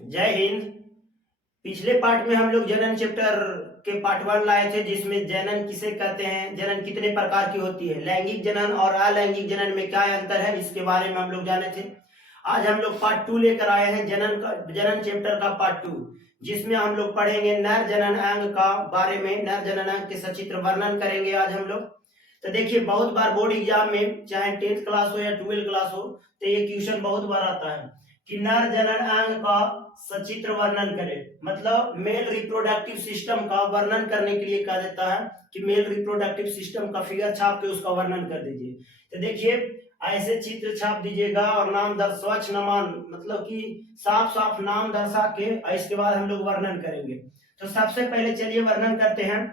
जय हिंद। पिछले पार्ट में हम लोग जनन चैप्टर के पार्ट 1 लाए थे, जिसमें जनन किसे कहते हैं, जनन कितने प्रकार की होती है, लैंगिक जनन और अलैंगिक जनन में क्या अंतर है, इसके बारे में हम लोग जाने थे। आज हम लोग पार्ट 2 लेकर आए हैं, जनन चैप्टर का पार्ट 2, जिसमें हम लोग पढ़ेंगे नर जनन अंग का बारे में, नर जनन अंग के सचित्र वर्णन करेंगे आज हम लोग। तो देखिए, बहुत बार बोर्ड एग्जाम में चाहे 10th क्लास हो या 12th क्लास हो, तो ये क्वेश्चन बहुत बार आता है कि नर जनन अंग का सचित्र वर्णन करें, मतलब मेल रिप्रोडक्टिव सिस्टम का वर्णन करने के लिए कहा जाता है कि मेल रिप्रोडक्टिव सिस्टम का फिगर छाप के उसका वर्णन कर दीजिए। तो देखिए, ऐसे चित्र छाप दीजिएगा और नाम स्वच्छ नामान, मतलब कि साफ साफ नाम दर्शा के, इसके बाद हम लोग वर्णन करेंगे। तो सबसे पहले चलिए वर्णन करते हैं।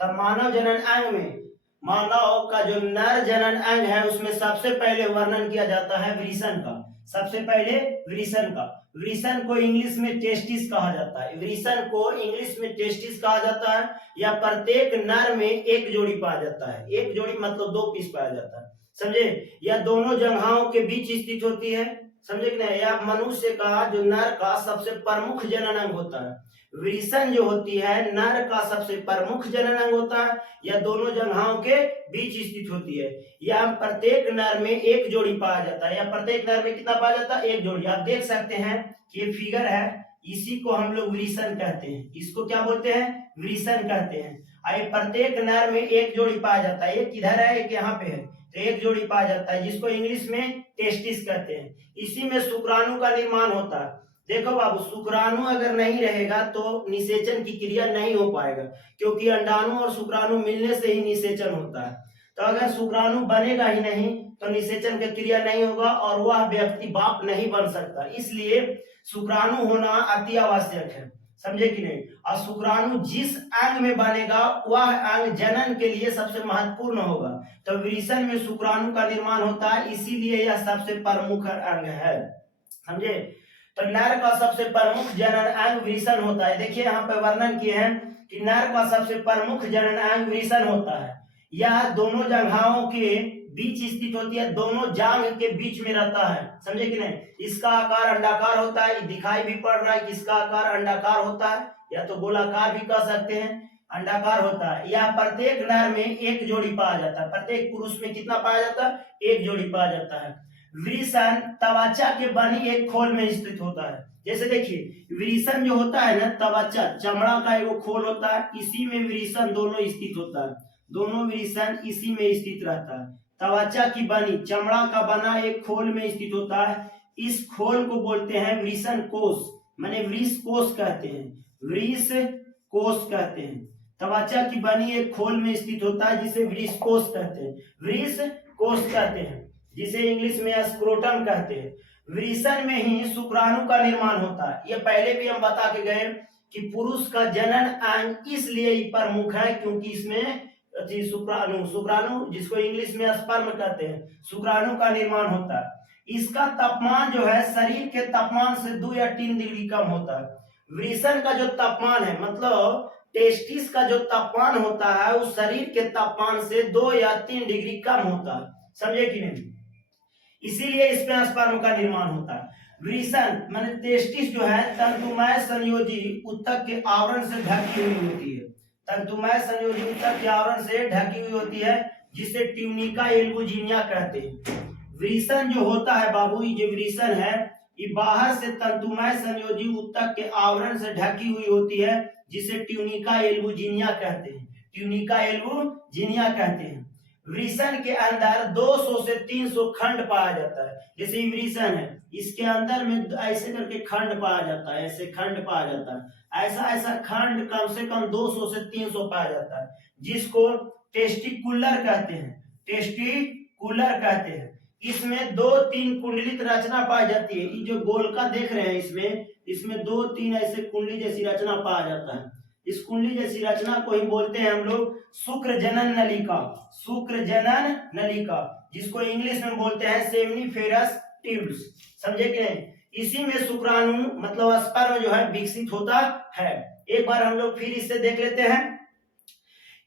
तब मानव जनन अंग में मानव का जो नर जनन अंग है, उसमें सबसे पहले वर्णन किया जाता है वृषण का। सबसे पहले वृषण का। वृषण को इंग्लिश में टेस्टिस कहा जाता है। वृषण को इंग्लिश में टेस्टिस कहा जाता है। या प्रत्येक नर में एक जोड़ी पाया जाता है। एक जोड़ी मतलब 2 पीस पाया जाता है, समझे। या दोनों जंघाओं के बीच स्थित होती है, समझे कि नहीं। या मनुष्य का जो नर का सबसे प्रमुख जनन अंग होता है। वृषण जो होती है नर का सबसे प्रमुख जनन अंग होता है, या दोनों जंघाओं के बीच स्थित होती है। या प्रत्येक नर में एक जोड़ी पाया जाता है। या प्रत्येक नर में कितना पाया जाता है? एक जोड़ी। आप देख सकते हैं कि ये फिगर है, इसी को हम लोग वृषण कहते हैं। इसको क्या बोलते हैं? वृषण कहते हैं। आइए, प्रत्येक नर में एक जोड़ी पाया जाता है। एक किधर है? एक यहाँ पे है। तो एक जोड़ी पाया जाता है, जिसको इंग्लिश में टेस्टिस कहते हैं। इसी में शुक्राणु का निर्माण होता है। देखो बाबू, शुक्राणु अगर नहीं रहेगा तो निषेचन की क्रिया नहीं हो पाएगा, क्योंकि अंडाणु और शुक्राणु मिलने से ही निषेचन होता है। तो अगर शुक्राणु बनेगा ही नहीं तो निषेचन की क्रिया नहीं होगा और वह व्यक्ति बाप नहीं बन सकता। इसलिए शुक्राणु होना अति आवश्यक है, समझे कि नहीं। और शुक्राणु जिस अंग में बनेगा वह अंग जनन के लिए सबसे महत्वपूर्ण होगा। तो वृषण में शुक्राणु का निर्माण होता है, इसीलिए यह सबसे प्रमुख अंग है, समझे। तो नर का सबसे प्रमुख जनन अंग वृषण होता है। देखिए, यहाँ पे वर्णन किए हैं कि नर का सबसे प्रमुख जनन अंग वृषण होता है। यह दोनों जंघाओं के बीच स्थित होती है, दोनों जांघ के बीच में रहता है, समझे कि नहीं। इसका आकार अंडाकार होता है, दिखाई भी पड़ रहा है कि इसका आकार अंडाकार होता है, या तो गोलाकार भी कह सकते हैं, अंडाकार होता है। यह प्रत्येक नर में एक जोड़ी पाया जाता है। प्रत्येक पुरुष में कितना पाया जाता है? एक जोड़ी पाया जाता है। वृषण तवाचा के बनी एक खोल में स्थित होता है। जैसे देखिए, वृषण जो होता है ना, तवाचा चमड़ा का एक खोल होता है, इसी में वृषण दोनों स्थित होता है। दोनों वृषण इसी में स्थित रहता है। तवाचा की बनी, चमड़ा का बना एक खोल में स्थित होता है। इस खोल को बोलते हैं वृषण कोष, माने वृष कोष कहते हैं। वृष कोष कहते हैं। तवाचा की बनी एक खोल में स्थित होता है, जिसे वृष कोष कहते हैं। वृष कोष कहते हैं, जिसे इंग्लिश में स्क्रोटम कहते हैं। वृषण में ही शुक्राणु का निर्माण होता है। ये पहले भी हम बता के गए कि पुरुष का जनन अंग इसलिए प्रमुख है क्योंकि इसमें शुक्राणु जिसको इंग्लिश में स्पर्म कहते हैं, शुक्राणु का निर्माण होता है। इसका तापमान जो है शरीर के तापमान से 2 या 3 डिग्री कम होता है। वृषण का जो तापमान है, मतलब टेस्टिस का जो तापमान होता है, उस शरीर के तापमान से 2 या 3 डिग्री कम होता है, समझे कि नहीं। इसीलिए इसमें स्पर्म का निर्माण होता है। वृषण माने टेस्टिस जो है तंतुमय संयोजी ऊतक के आवरण से ढकी हुई होती है। तंतुमय संयोजी ऊतक के आवरण से ढकी हुई होती है, जिसे ट्यूनिका एल्बुजिनिया कहते हैं। वृषण जो होता है बाबू, ये वृषण है, ये बाहर से तंतुमय संयोजी ऊतक के आवरण से ढकी हुई होती है, जिसे ट्यूनिका एल्बुजिनिया कहते हैं। ट्यूनिका एल्बुजिनिया कहते हैं। वृषण के अंदर 200 से 300 खंड पाया जाता है। जैसे वृषण है, इसके अंदर में ऐसे करके खंड पाया जाता है, ऐसे खंड पाया जाता है। ऐसा ऐसा खंड कम से कम 200 से 300 पाया जाता है, जिसको टेस्टिकुलर कहते हैं। टेस्टिकुलर कहते हैं। इसमें 2-3 कुंडलित रचना पाई जाती है। ये जो गोलका देख रहे हैं, इसमें 2-3 ऐसे कुंडली जैसी रचना पाया जाता है। इस कुंडली जैसी रचना को ही बोलते हैं हम लोग शुक्र जनन नलिका। शुक्र जनन नलिका, जिसको इंग्लिश में बोलते हैं सेमिनिफेरस ट्यूब्स, समझे कि नहीं। इसी में शुक्राणु मतलब स्पर्म जो है विकसित होता है। एक बार हम लोग फिर इससे देख लेते हैं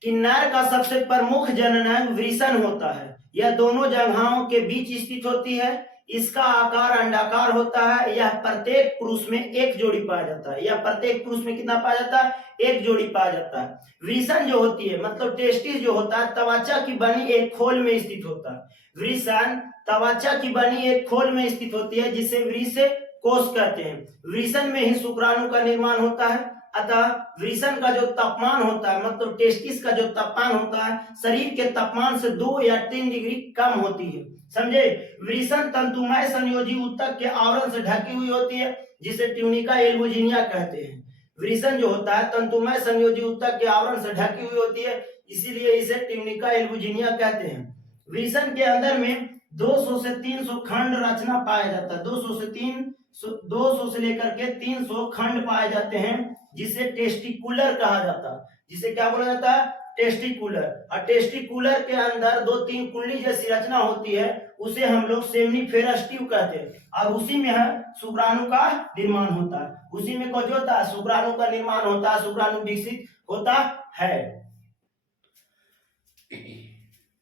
कि नर का सबसे प्रमुख जनन अंग वृषण होता है। यह दोनों जंघाओं के बीच स्थित होती है। इसका आकार अंडाकार होता है। यह प्रत्येक पुरुष में एक जोड़ी पाया जाता है। यह प्रत्येक पुरुष में कितना पाया जाता है? एक जोड़ी पाया जाता है। वृषण जो होती है मतलब टेस्टिस जो होता है त्वचा की बनी एक खोल में स्थित होता है। वृषण त्वचा की बनी एक खोल में स्थित होती है जिसे वृष कोष कहते हैं। वृषण में ही शुक्राणु का निर्माण होता है। अतः वृषण का जो तापमान होता है मतलब टेस्टिस का जो तापमान होता है शरीर के तापमान से 2 या 3 डिग्री कम होती है। समझे? वृषण तंतुमय संयोजी ऊतक के आवरण से ढकी हुई होती है जिसे ट्यूनिका एल्बुजिनिया कहते हैं। वृषण जो होता है तंतुमय संयोजी ऊतक के आवरण से ढकी हुई होती है, इसीलिए इसे ट्यूनिका एल्बुजिनिया कहते हैं। वृषण के अंदर में 200 से 300 खंड रचना पाया जाता है। 200 से लेकर के 300 खंड पाए जाते हैं जिसे टेस्टिकुलर कहा जाता है। जिसे क्या बोला जाता है? टेस्टिकुलर। और टेस्टिकुलर के अंदर 2-3 कुंडली जैसी रचना होती है उसे हम लोग सेमिनिफेरस ट्यूब कहते हैं और उसी में है शुक्राणु का निर्माण होता है। उसी में कुछ होता है शुक्राणु का निर्माण होता है, शुक्राणु विकसित होता है।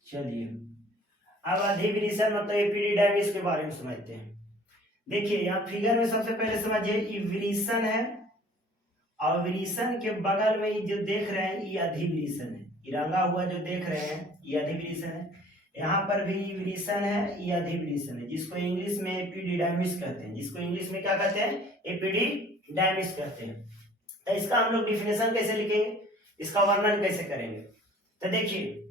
चलिए अब अधिवृषण मतलब एपिडिडाइमिस के बारे में समझते हैं। देखिए यहाँ फिगर में सबसे पहले समझिए वृषण है और वृषण के बगल में जो देख रहे हैं ये अधिवृषण है। ये रंगा हुआ जो देख रहे हैं ये अधिवृषण है। यहाँ पर भी वृषण है, ये अधिवृषण है जिसको इंग्लिश में एपिडिडाइमिस कहते हैं। जिसको इंग्लिश में क्या कहते हैं? एपिडिडाइमिस कहते हैं। तो इसका हम लोग डिफिनेशन कैसे लिखेंगे, इसका वर्णन कैसे करेंगे? तो देखिए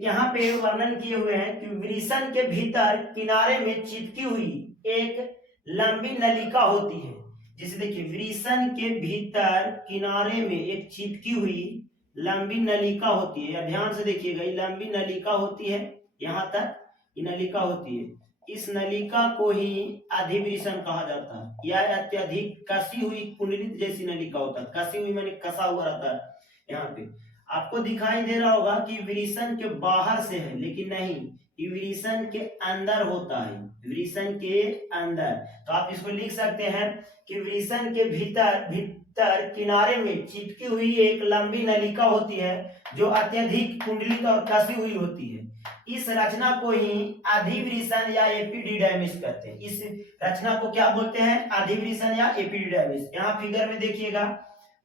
यहाँ पे वर्णन किए हुए हैं कि वृषण के भीतर किनारे में चिपकी हुई एक लंबी नलिका होती है। जैसे देखिए वृषण के भीतर किनारे में एक चिपकी हुई लंबी नलिका होती है, या ध्यान से देखिएगा, ये लंबी नलिका होती है, यहाँ तक ये नलिका होती है। इस नलिका को ही अधिवृषण कहा जाता है। यह अत्यधिक कसी हुई कुंडलित जैसी नलिका होता है। कसी हुई माने कसा हुआ रहता है। यहाँ पे आपको दिखाई दे रहा होगा कि वृषण के बाहर से है, लेकिन नहीं, ये वृषण के अंदर होता है। वृषण के अंदर, तो आप इसको लिख सकते हैं कि वृषण के भीतर किनारे में चिपकी हुई एक लंबी नलिका होती है जो अत्यधिक कुंडलित और कसी हुई होती है। इस रचना को ही अधिवृषण या एपिडिडाइमिस कहते हैं। इस रचना को क्या बोलते हैं? अधिवृषण या एपिडिडाइमिस। यहाँ फिगर में देखिएगा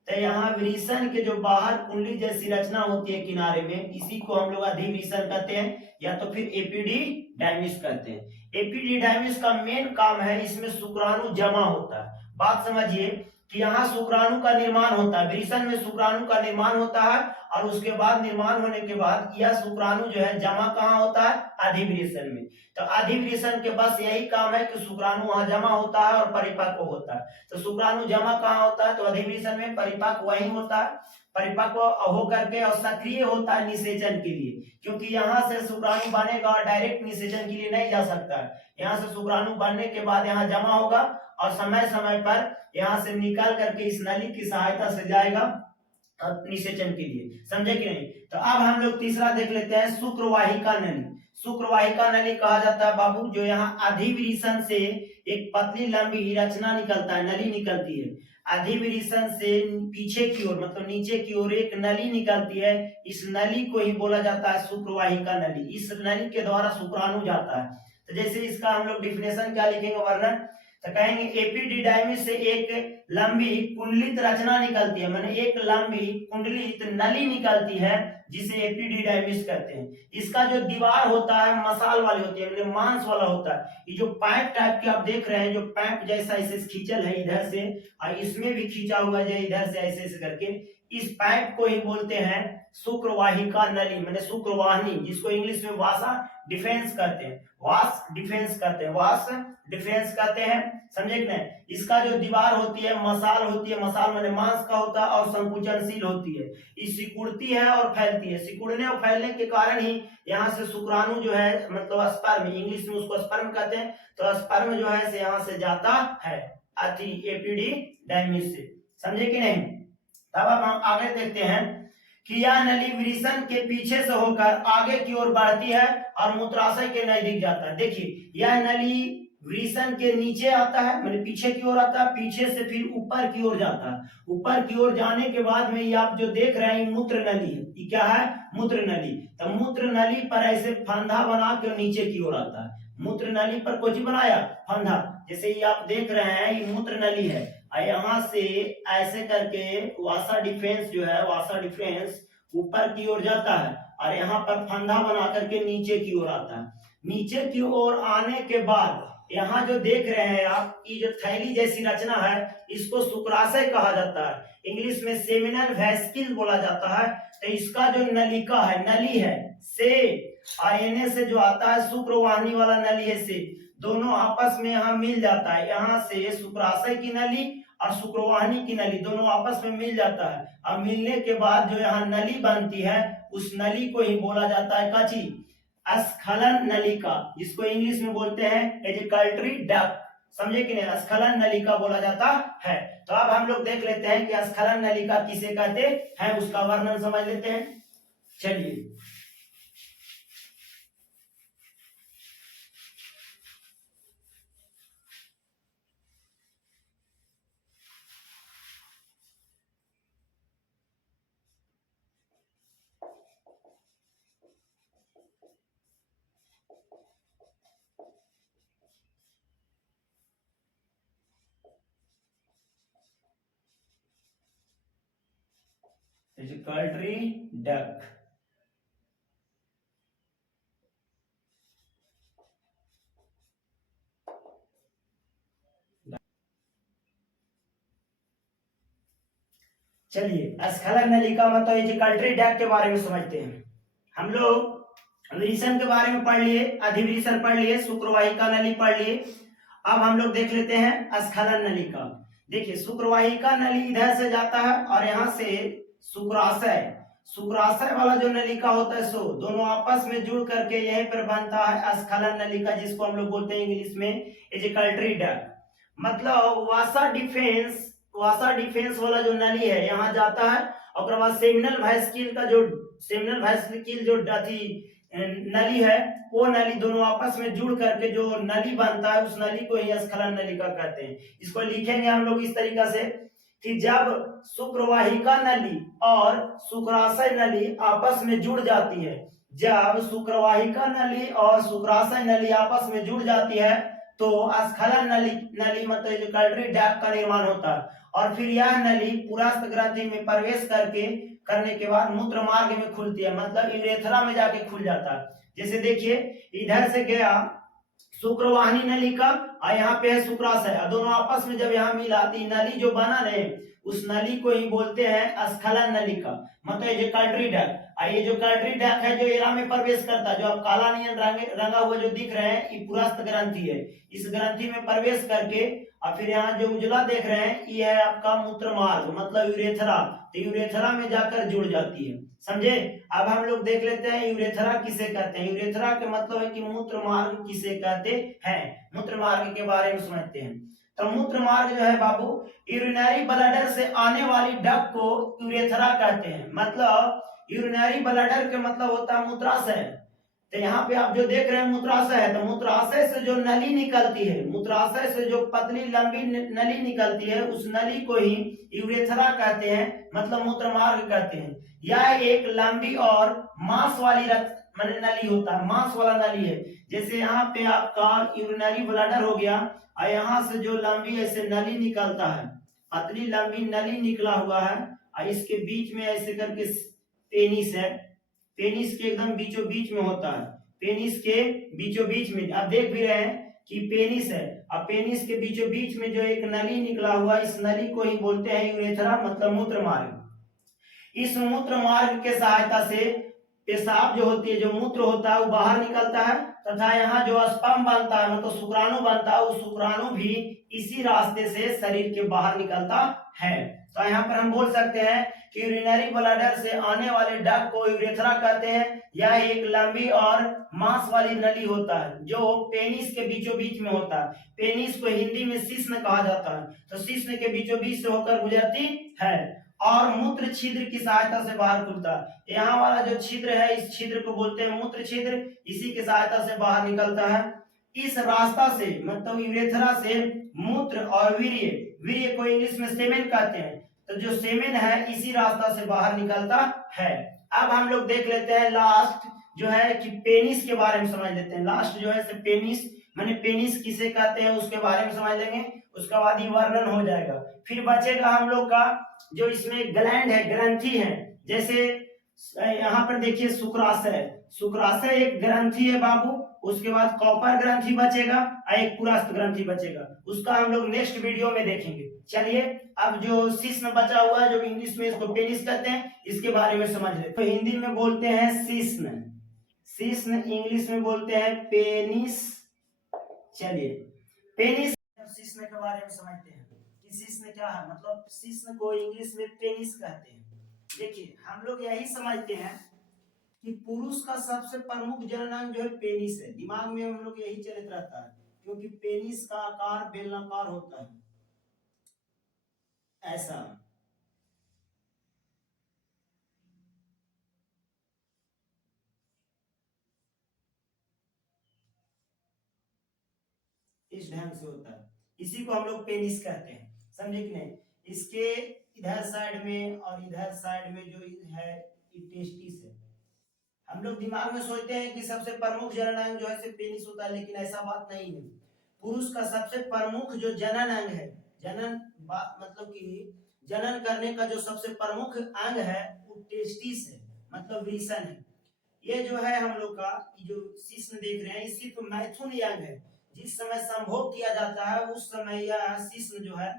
तो यहाँ वृषण के जो बाहर कुंडली जैसी रचना होती है किनारे में, इसी को हम लोग अधिवृषण कहते हैं या तो फिर एपिडिडाइमिस कहते हैं। एपिडिडाइमिस का मेन काम है इसमें शुक्राणु जमा होता है। बात समझिए कि यहाँ शुक्राणु का निर्माण होता है, वृषण में शुक्राणु का निर्माण होता है और उसके बाद निर्माण होने के बाद यह शुक्राणु जो है जमा कहाँ होता है? अधिवृषण में। तो अधिवृषण के बस यही काम है कि शुक्राणु वहां जमा होता है और परिपक्व होता है। तो शुक्राणु जमा कहाँ होता है? तो अधिवृषण में। परिपक्व वही होता है, परिपक्व होकर के और सक्रिय होता है निषेचन के लिए, क्योंकि यहाँ से शुक्राणु बनेगा और डायरेक्ट निषेचन के लिए नहीं जा सकता है। यहाँ से शुक्राणु बनने के बाद यहाँ जमा होगा और समय समय पर यहाँ से निकाल करके इस नली की सहायता से जाएगा निषेचन के लिए। समझे कि नहीं? तो अब हम लोग तीसरा देख लेते हैं, शुक्रवाहिका नली। शुक्रवाहिका नली कहा जाता है बाबू जो यहाँ अधिवृषण से एक पतली लंबी रचना निकलता है, नली निकलती है। अधिवृषण से पीछे की ओर मतलब नीचे की ओर एक नली निकलती है। इस नली को ही बोला जाता है शुक्रवाहिका नली। इस नली के द्वारा शुक्राणु जाता है। तो जैसे इसका हम लोग डिफिनेशन क्या लिखेंगे, वर्णन, तो कहेंगे एपिडिडाइमिस से एक लंबी कुंडलित रचना निकलती है, माने एक लंबी कुंडलित नली निकलती है जिसे एपिडिडाइमिस कहते हैं। इसका जो दीवार होता है मसाल वाली होती है, मतलब मांस वाला होता है। ये जो पाइप टाइप के आप देख रहे हैं, जो पाइप जैसा ऐसे खींचल है इधर से और इसमें भी खींचा हुआ है इधर से ऐसे ऐसे करके, इस पाइप को ही बोलते हैं शुक्रवाहिका नली, माने शुक्रवाहिनी, जिसको इंग्लिश में वासा डिफेंस कहते हैं। वास डिफेंस कहते हैं, वास डिफेंस कहते हैं। समझे कि नहीं? इसका जो दीवार होती है मसाल होती है, मसाल माने मांस का होता है और संकुचनशील होती है। ये सिकुड़ती है और फैलती है। सिकुड़ने और फैलने के कारण ही यहाँ से शुक्राणु जो है मतलब स्पर्म, इंग्लिश में उसको स्पर्म कहते हैं, तो स्पर्म जो है से यहाँ से जाता है एपिडिडाइमिस से। समझे कि नहीं? तब हम आगे देखते हैं कि यह नली वृषण के पीछे से होकर आगे की ओर बढ़ती है और मूत्राशय के नजदीक जाता है। देखिए यह नली वृषण के नीचे आता है, मतलब पीछे की ओर आता है, पीछे से फिर ऊपर की ओर जाता है। ऊपर की ओर जाने के बाद में ये आप जो देख रहे हैं मूत्र नली है। ये क्या है? मूत्र नली। तो मूत्र नली पर ऐसे फंदा बना के नीचे की ओर आता है। मूत्र नली पर कुछ बनाया फंदा, जैसे ये आप देख रहे हैं ये मूत्र नली है, और यहाँ से ऐसे करके वासा डिफेंस जो है, वासा डिफेंस ऊपर की ओर जाता है और यहाँ पर फंदा बना करके नीचे की ओर आता है। नीचे की ओर आने के बाद यहाँ जो देख रहे हैं आप, ये जो थैली जैसी रचना है इसको शुक्राशय कहा जाता है, इंग्लिश में सेमिनल वेसिकल बोला जाता है। तो इसका जो नलिका है, नली है से आईएनए से जो आता है शुक्रवाहिनी वाला नली है से, दोनों आपस में यहाँ मिल जाता है। यहाँ से शुक्राशय की नली और शुक्रवाहिनी की नली दोनों आपस में मिल जाता है, और मिलने के बाद जो यहाँ नली बनती है उस नली को ही बोला जाता है काची, स्खलन नलिका, जिसको इंग्लिश में बोलते हैं एजिकल्टरी डक्ट। समझे कि नहीं, स्खलन नलिका बोला जाता है। तो अब हम लोग देख लेते हैं कि स्खलन नलिका किसे कहते हैं, उसका वर्णन समझ लेते हैं। चलिए एजिकल्टरी डक्ट। चलिए स्खलन नलिका मतलब एजिकल्टरी डक्ट के बारे में समझते हैं। हम लोग विरेचन के बारे में पढ़ लिए, अधिविरेचन पढ़ लिए, शुक्रवाहिका नली पढ़ लिए। अब हम लोग देख लेते हैं स्खलन नलिका। देखिए शुक्रवाहिका नली इधर से जाता है और यहाँ से शुक्राशय, शुक्राशय वाला जो नलिका होता है सो दोनों आपस में जुड़ करके यहीं पर बनता है स्खलन नलिका, जिसको हम लोग बोलते हैं इंग्लिश में एजिकल्टरी डक्ट। मतलब वासा डिफेंस, वासा डिफेंस वाला जो नली है यहाँ जाता है, और बाद सेमिनल वेसिकल का जो, सेमिनल वेसिकल जो नली है वो नली दोनों आपस में जुड़ करके जो नली बनता है उस नली को ही स्खलन नलिका कहते हैं। इसको लिखेंगे हम लोग इस तरीका से कि जब शुक्रवाहिका नली और शुक्राशय नली आपस में जुड़ जाती है, जब शुक्रवाहिका नली और शुक्राशय नली आपस में जुड़ जाती है तो स्खलन नली मतलब एजिकल्टरी डक्ट का निर्माण होता है, और फिर यह नली पुरास्त ग्रंथि में प्रवेश करने के बाद मूत्र मार्ग में खुलती है, मतलब यूरेथ्रा में जाके खुल जाता है। जैसे देखिए इधर से गया शुक्रवाहिनी नलिका और यहाँ पे है शुक्राशय, और दोनों आपस में जब यहाँ मिलाती नली जो बना रहे उस नली को ही बोलते हैं स्खलन नलिका, मतलब एजिकल्टरी डक्ट। ये जो कल्टरी डक्ट है जो एरा में प्रवेश करता है, जो आप काला नियन रंगा हुआ जो दिख रहे हैं ये पुरस्थ ग्रंथि है, इस ग्रंथि में प्रवेश करके और फिर यहाँ जो उजला देख रहे हैं ये है आपका मूत्र मार्ग मतलब यूरेथ्रा, तो यूरेथ्रा में जाकर जुड़ जाती है। समझे। अब हम लोग देख लेते हैं यूरेथ्रा किसे कहते हैं। यूरेथ्रा के मतलब है कि मूत्र मार्ग किसे कहते हैं, मूत्र मार्ग के बारे में समझते हैं। तो मूत्र मार्ग जो है बाबू यूरिनरी ब्लैडर से आने वाली डक्ट को यूरेथ्रा कहते हैं। मतलब यूरिनरी ब्लैडर के मतलब होता है मूत्राशय, तो यहाँ पे आप जो देख रहे हैं मूत्राशय है, तो मूत्राशय से जो नली निकलती है, मूत्राशय से जो पतली लंबी नली निकलती है उस नली को ही यूरेथ्रा कहते हैं, मतलब मूत्र मार्ग कहते हैं। यह एक लंबी और मांस वाली नली होता है, मांस वाला नली है। जैसे यहाँ पे आपका यूरिनरी ब्लैडर हो गया और यहाँ से जो लंबी ऐसे नली निकलता है, पतली लंबी नली निकला हुआ है और इसके बीच में ऐसे करके पेनिस है, पेनिस के एकदम बीचों बीच में होता है, पेनिस के बीचों बीच में आप देख भी रहे हैं कि पेनिस है, अब पेनिस के बीचों बीच में जो एक नली निकला हुआ इस नली को ही बोलते हैं यूरेथ्रा मतलब मूत्र मार्ग। इस मूत्र मार्ग के सहायता से पेशाब जो होती है, जो मूत्र होता है वो बाहर निकलता है तथा यहाँ जो स्पर्म बनता है मतलब शुक्राणु बनता है, वो शुक्राणु भी इसी रास्ते से शरीर के बाहर निकलता है। तो यहाँ पर हम बोल सकते हैं कि यूरिनरी ब्लैडर से आने वाले डक्ट को यूरेथ्रा कहते हैं। यह एक लंबी और मांस वाली नली होता है जो पेनिस के बीचों बीच में होता है। पेनिस को हिंदी में शिश्न कहा जाता है, तो शिश्न के बीचों बीच से होकर गुजरती है और मूत्र छिद्र की सहायता से बाहर खुलता है। यहाँ वाला जो छिद्र है इस छिद्र को बोलते हैं मूत्र छिद्र, इसी की सहायता से बाहर निकलता है। इस रास्ता से मतलब यूरेथ्रा से मूत्र और वीर्य, वीर्य को इंग्लिश में सेमेन कहते हैं, तो जो सेमेन है इसी रास्ता से बाहर निकलता है। अब हम लोग देख लेते हैं लास्ट जो है कि पेनिस के बारे में समझ लेते हैं। लास्ट जो है पेनिस माने पेनिस किसे कहते हैं उसके बारे में समझ लेंगे, उसका बाद ही वर्णन हो जाएगा। फिर बचेगा हम लोग का जो इसमें ग्लैंड है, ग्रंथि है, जैसे यहाँ पर देखिए शुक्राशय, शुक्राशय एक ग्रंथि है बाबू। उसके बाद कॉपर ग्रंथि बचेगा और एक पुरस्थ ग्रंथि बचेगा, उसका हम लोग नेक्स्ट वीडियो में देखेंगे। चलिए अब जो शिश्न बचा हुआ है, जो इंग्लिश में इसको पेनिस कहते हैं, इसके बारे में समझ लेते हैं। तो हिंदी में बोलते हैं शिश्न, शिश्न इंग्लिश में बोलते हैं पेनिस। चलिए पेनिस शिश्न के बारे में समझते हैं कि शिश्न क्या है, मतलब शिश्न को इंग्लिश में पेनिस कहते हैं। देखिए हम लोग यही समझते हैं कि पुरुष का सबसे प्रमुख जननांग जो है पेनिस है। दिमाग में हम लोग यही चलित रहता है, क्योंकि पेनिस का आकार बेलनाकार होता है ऐसा। इस ढंग से होता है, इसी को हम लोग पेनिस कहते हैं, समझे कि नहीं। इसके इधर साइड में और इधर साइड में जो है टेस्टिस है। हम लोग दिमाग में सोचते हैं कि सबसे प्रमुख जननांग जो है पेनिस होता है, लेकिन ऐसा बात नहीं है। पुरुष का सबसे प्रमुख जो जनन अंग है, जनन मतलब कि जनन करने का जो सबसे प्रमुख अंग है वो टेस्टिस है, मतलब वृषण है। ये जो है हम लोग का जो शिश्न देख रहे हैं, इसी तो मैथुन अंग है। जिस समय संभोग किया जाता है उस समय यह शिश्न जो है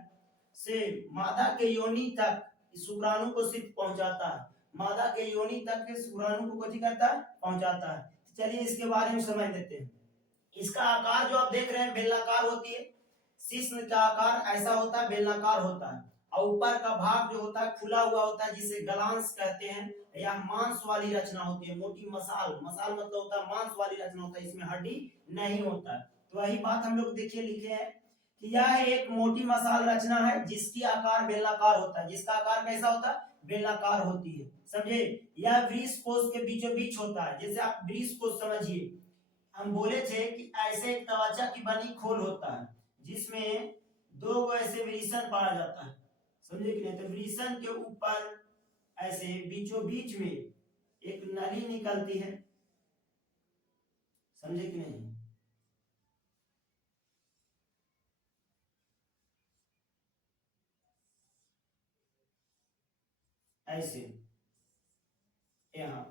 से मादा के योनि तक शुक्राणु को सिर्फ पहुंचाता है, मादा के योनि तक के शुक्राणु को कथी करता है, पहुंचाता है। चलिए इसके बारे में समझ लेते हैं। इसका आकार जो आप देख रहे हैं बेलनाकार होती है, शिश्न का आकार ऐसा होता है, बेलनाकार होता है, और ऊपर का भाग जो होता है खुला हुआ होता है, जिसे ग्लांस कहते हैं, या मांस वाली रचना होती है, मोटी मसाल, मसाल मतलब होता है मांस वाली रचना होता है, इसमें हड्डी नहीं होता है। तो वही बात हम लोग देखिए लिखे हैं कि यह एक मोटी मसाल रचना है जिसकी आकार बेलनाकार होता है। जिसका आकार कैसा होता है, बेलनाकार होती है, समझे। यह वृष कोश के बीचों बीच होता है, जैसे आप वृष कोश समझिए, हम बोले थे कि ऐसे एक त्वचा की बनी खोल होता है जिसमें दो ऐसे वृषण पाया जाता है, समझे कि नहीं। तो वृषण के ऊपर ऐसे बीचों बीच में एक नली निकलती है, समझे कि नहीं। ऐसे यहाँ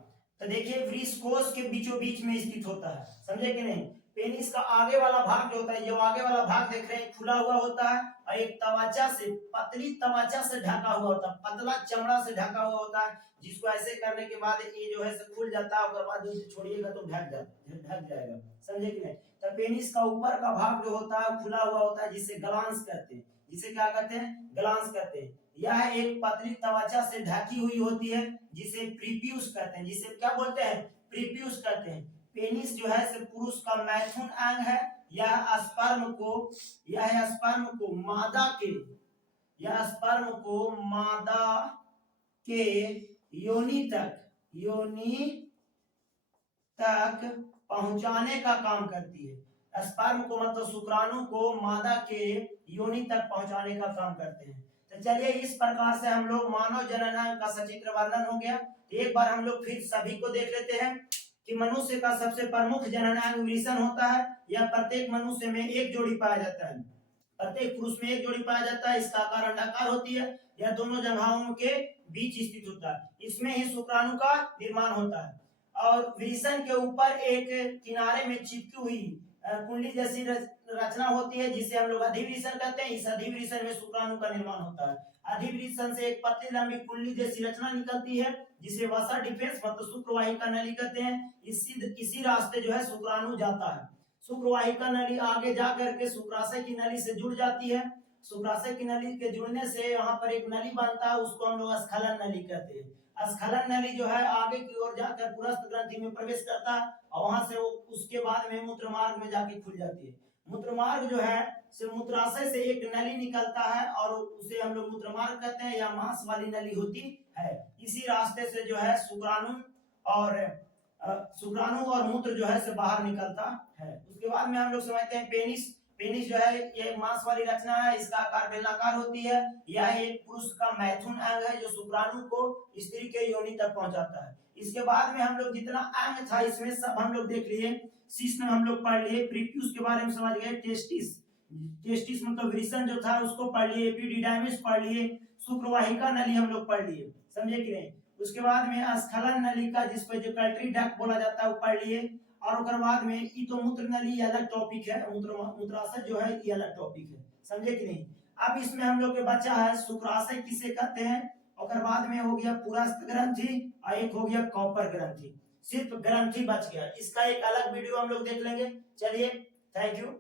तो देखिए वृषकोश के बीचों बीच में स्थित होता है, समझे कि नहीं। पेनिस का आगे वाला भाग जो होता है, जो आगे वाला भाग देख रहे हैं खुला हुआ होता है, और एक तवाचा से, पतली तवाचा से ढका हुआ होता है, पतला चमड़ा से ढका हुआ होता है, जिसको ऐसे करने के बाद ये जो है खुल जाता है, उसके बाद छोड़िएगा तो ढक जाएगा, समझे कि नहीं। तो पेनिस का ऊपर का भाग जो होता है खुला हुआ होता है, जिसे ग्लांस कहते हैं, जिसे क्या कहते हैं, ग्लांस कहते हैं। यह एक पतली त्वचा से ढकी हुई होती है, जिसे प्रीप्यूस कहते हैं, जिसे क्या बोलते हैं, प्रीप्यूस कहते हैं। पेनिस जो है पुरुष का मैथुन अंग है। यह स्पर्म को, यह स्पर्म को मादा के, यह स्पर्म को मादा के योनि तक, योनि तक पहुंचाने का काम करती है। स्पर्म को मतलब शुक्राणु को मादा के योनि तक पहुंचाने का काम करते हैं। तो चलिए इस प्रकार से हम लोग मानव जननांग का सचित्र वर्णन हो गया। एक बार हम लोग फिर सभी को देख लेते हैं कि मनुष्य का सबसे प्रमुख जननांग वृषण होता है। यह प्रत्येक मनुष्य में एक जोड़ी पाया जाता है, प्रत्येक पुरुष में एक जोड़ी पाया जाता है। इसका आकार अंडाकार होती है, यह दोनों जंघाओं के बीच स्थित होता है। इसमें ही शुक्राणु का निर्माण होता है, और वृषण के ऊपर एक किनारे में चिपकी हुई कुंडली जैसी रचना होती है, जिसे हम लोग अधिवृषण कहते हैं। इस अधिवृषण में शुक्राणु का निर्माण होता है। अधिवृषण से एक पतली लंबी कुंडली जैसी रचना निकलती है, जिसे वसा डिफेंस मतलब शुक्रवाहिका नली कहते हैं। इसी रास्ते जो है शुक्राणु जाता है। शुक्रवाहिका नली आगे जा करके शुक्राशय की नली से जुड़ जाती है। शुक्राशय की नली के जुड़ने से यहाँ पर एक नली बनता है, उसको हम लोग स्खलन नली कहते हैं। स्खलन नली जो है आगे की ओर जाकर पुरस्थ ग्रंथि में प्रवेश करता है, और वहां से वो उसके बाद में मूत्र मार्ग में जाके खुल जाती है। मूत्र मार्ग जो है से मूत्राशय से एक नली निकलता है, और उसे हम लोग मूत्र मार्ग कहते हैं, या मांस वाली नली होती है। इसी रास्ते से जो है शुक्राणु और मूत्र जो है से बाहर निकलता है। उसके बाद में हम लोग समझते हैं पेनिस। पेनिस जो है ये मांस वाली रचना है, इसका आकार बेलनाकार होती है। यह एक पुरुष का मैथुन अंग है जो शुक्राणु को स्त्री के योनि तक पहुंचाता है। इसके बाद में हम लोग जितना अंग था इसमें सब हम लोग देख लिए। शिश्न हम लोग पढ़ लिए, प्रीप्यूस के बारे में समझ गए, टेस्टिस टेस्टिस मतलब वृषण जो था उसको पढ़ लिए, एपिडिडाइमिस पढ़ लिए, शुक्रवाहिका नली हम लोग पढ़ लिए, समझे कि नहीं। उसके बाद में स्खलन नलिका जिसपे जो कल्ट्री डक्ट बोला जाता है वो पढ़ लिए। और उसके बाद में ई तो मूत्र नली ये अलग टॉपिक है, मूत्राशय जो है ये अलग टॉपिक है, समझे कि नहीं। अब इसमें हम लोग के बचा है शुक्राशय किसे कहते हैं, और बाद में हो गया पुरस्थ ग्रंथि और एक हो गया कॉपर ग्रंथि, सिर्फ ग्रंथि बच गया। इसका एक अलग वीडियो हम लोग देख लेंगे। चलिए, थैंक यू।